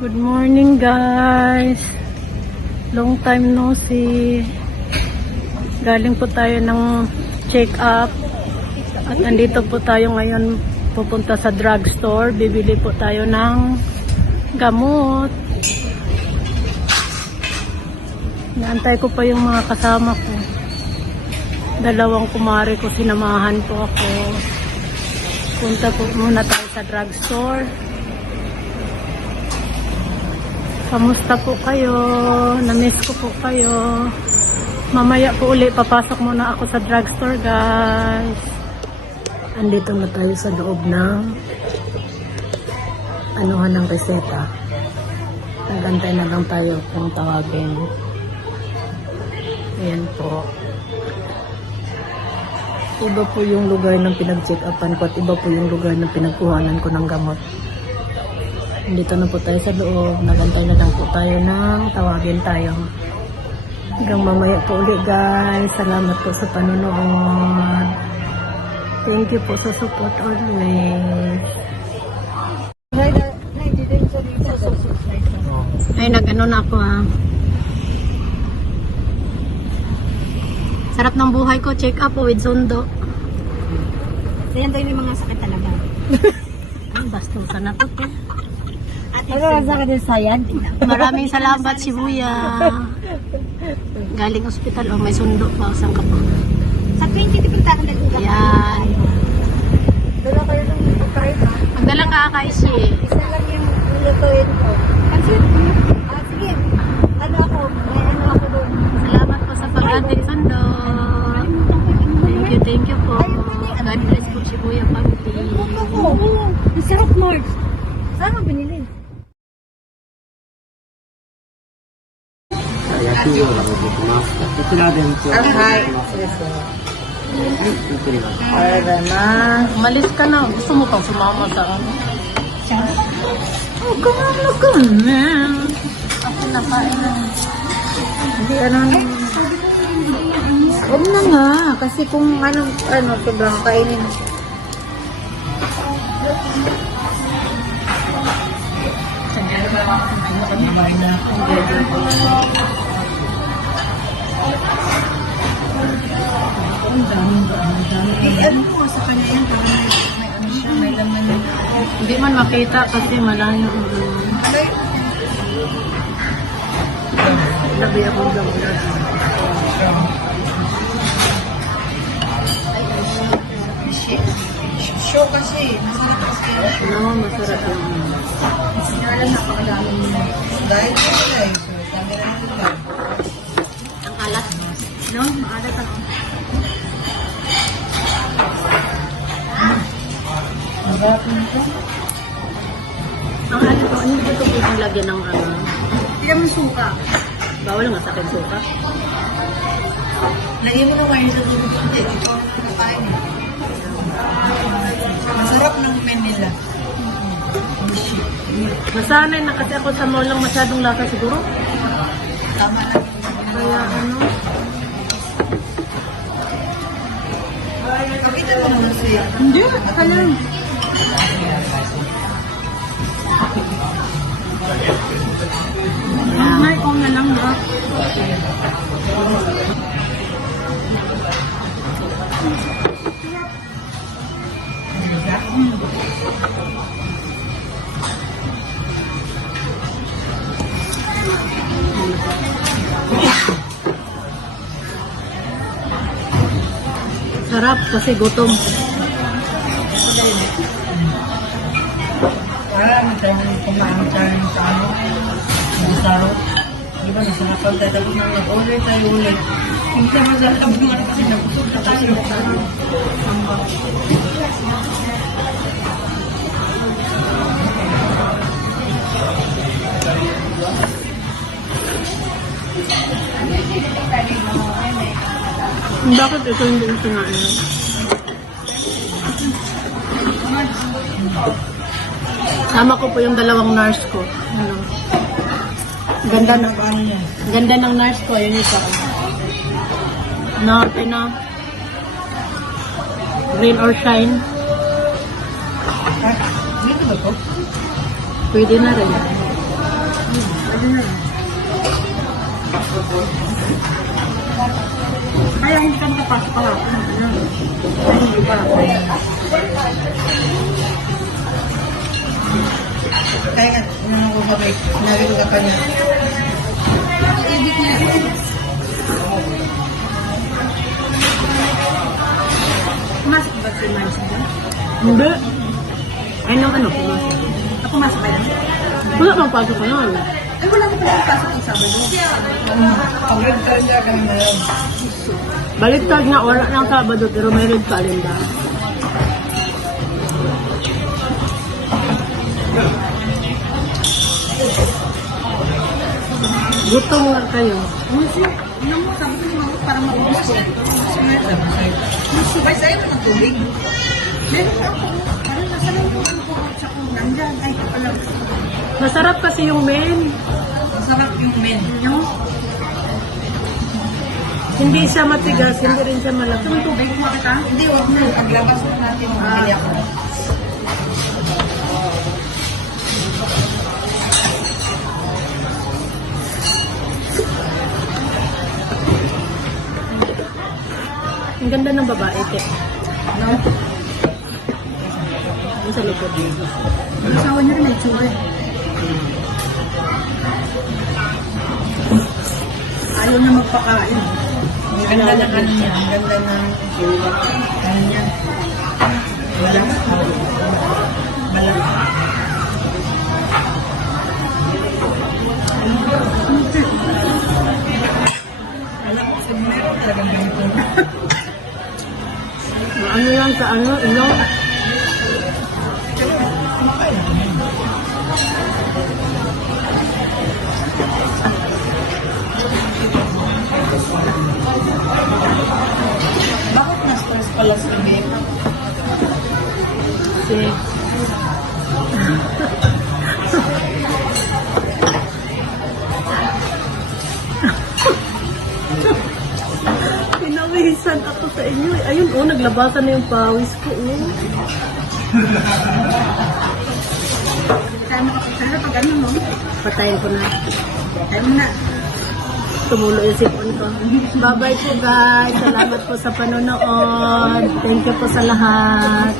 Good morning guys. Long time no see. Galing po tayo ng check up. At andito po tayo ngayon pupunta sa drugstore. Bibili po tayo ng gamot. Naantay ko pa yung mga kasama ko. Dalawang kumare ko, sinamahan po ako. Punta po muna tayo sa drugstore. Kamusta po kayo? Na-miss ko po kayo. Mamaya po uli, papasok muna ako sa drugstore, guys. Andito na tayo sa loob ng anuhan ng reseta. Nagantay na lang tayo kung tawagin. Ayan po. Iba po yung lugar ng pinag-check-upan ko at iba po yung lugar ng pinagkuhanan ko ng gamot. Dito na po tayo sa loob. Nagantay na lang po tayo ng tawagin tayo. Hanggang mamaya po ulit guys. Salamat po sa panonood. Thank you po sa support always. Ay, nag-ano na ako ha. Sarap ng buhay ko. Check up with sundo. Yan tayo yung mga sakit talaga. Ay, bastos ka na po. Ano ang sakit yung sayan? Maraming salamat, Shibuya. Galing ospital, may sundo pa. Saan ka pa? Sa 20, tipinta ka nagluga. Yan. Dala kayo ng pagkain ha? Magdalang kakaisi. Isa lang yung lutuin ko. Kasi, sige. Ano ako? May ano ako doon. Salamat po sa pag-ating sundo. Thank you po. God bless po, Shibuya family. Ang sarap, Mark. Saan mo binili? Umalis ka na. Gusto mo pang sumama sa ano? Oh, kumama ka na. Ako nakain na. Hindi, ano. Huwag na nga. Kasi kung sobrang kainin. Ano mo sa kanya yan? May ano siya, may laman yan. Hindi man makita kasi malayo ang gano'n. Labi ako daw. Show kasi. Masarap kasi. No, masarap yung Sinala napakadami nila. Dahil ko nila eh. So, dami rin nila. ang alat. No, maalat ako. Masarap nito. Ang alat ko, ano dito po yung lagyan ng ano? Hindi naman suka. Bawal nga sa akin suka. Lagyan mo na kayo sa tubig konti. Ito ang kakain eh. Masarap ng men nila. Masanay na kasi ako sa mall lang masyadong lasa siguro. Tama lang. Kaya ano? Kapitan mo naman siya. Hindi, aka lang. Ay, ko na lang ba? Sarap kasi gutom. Marami tayong kumain tayo sa ano. Masarap. Di ba nasarapan tayo tapos nang nag-order tayo ulit. Hindi tayo masarap naman kasi nagusog na tayo. Bakit ito hindi ito nga ano? Sama ko po yung dalawang nurse ko. Ano? Ganda ng ganda ng nurse ko, yun ito. Na, rain or shine. Dito ba po? Pwede na rin. Pwede na. Kaya hindi ka makapasok pa ako. Ay, hindi pa ako. Kaya nga, ko kami, narinig ka pa niya. Ibig niya. Pumasok ba si Marcy dyan? Hindi. Ay, nang ano, pumasok. Pumasok ba yan? Wala pang pasok ko nun. Ay, wala ko pala pasok ng Sabado. Pag-red calendar ka naman yun. Baliktad nga, wala ng Sabado, pero may red calendar. Gutom nga kayo. Yung sabi ko naman, para maubos ko. Sabay sa'yo mo ng tubig. Meron ako. Parang nasa lang yung ano ko. Tsaka nandyan. Ay, pala. Masarap kasi yung men. Masarap yung men. Yung Hindi siya matigas, hindi rin siya malaki. Yung tubig mo kita? Hindi, huwag mo. Paglabas na natin. Mamili ako. Ang ganda ng babae, te. No? Yung sa likod. Ang asawa niya rin may tsura. Ayaw na magpakain. Ang ganda ng ano niya. Ang ganda ng ano niya. Balat. Balat. Alam ko, sa meron talagang ganito. Ano lang sa ano, ilong. Bakit na-stress pala si Bim? Kasi, pinawisan ako sa inyo. Ayun, oh, naglabasan na yung pawis ko, oh. Kaya makapagsalita pag ano, no? Patayin ko na. Kaya mo na. Tumulo yung sipon ko. Bye-bye po, guys. Salamat po sa panonood. Thank you po sa lahat.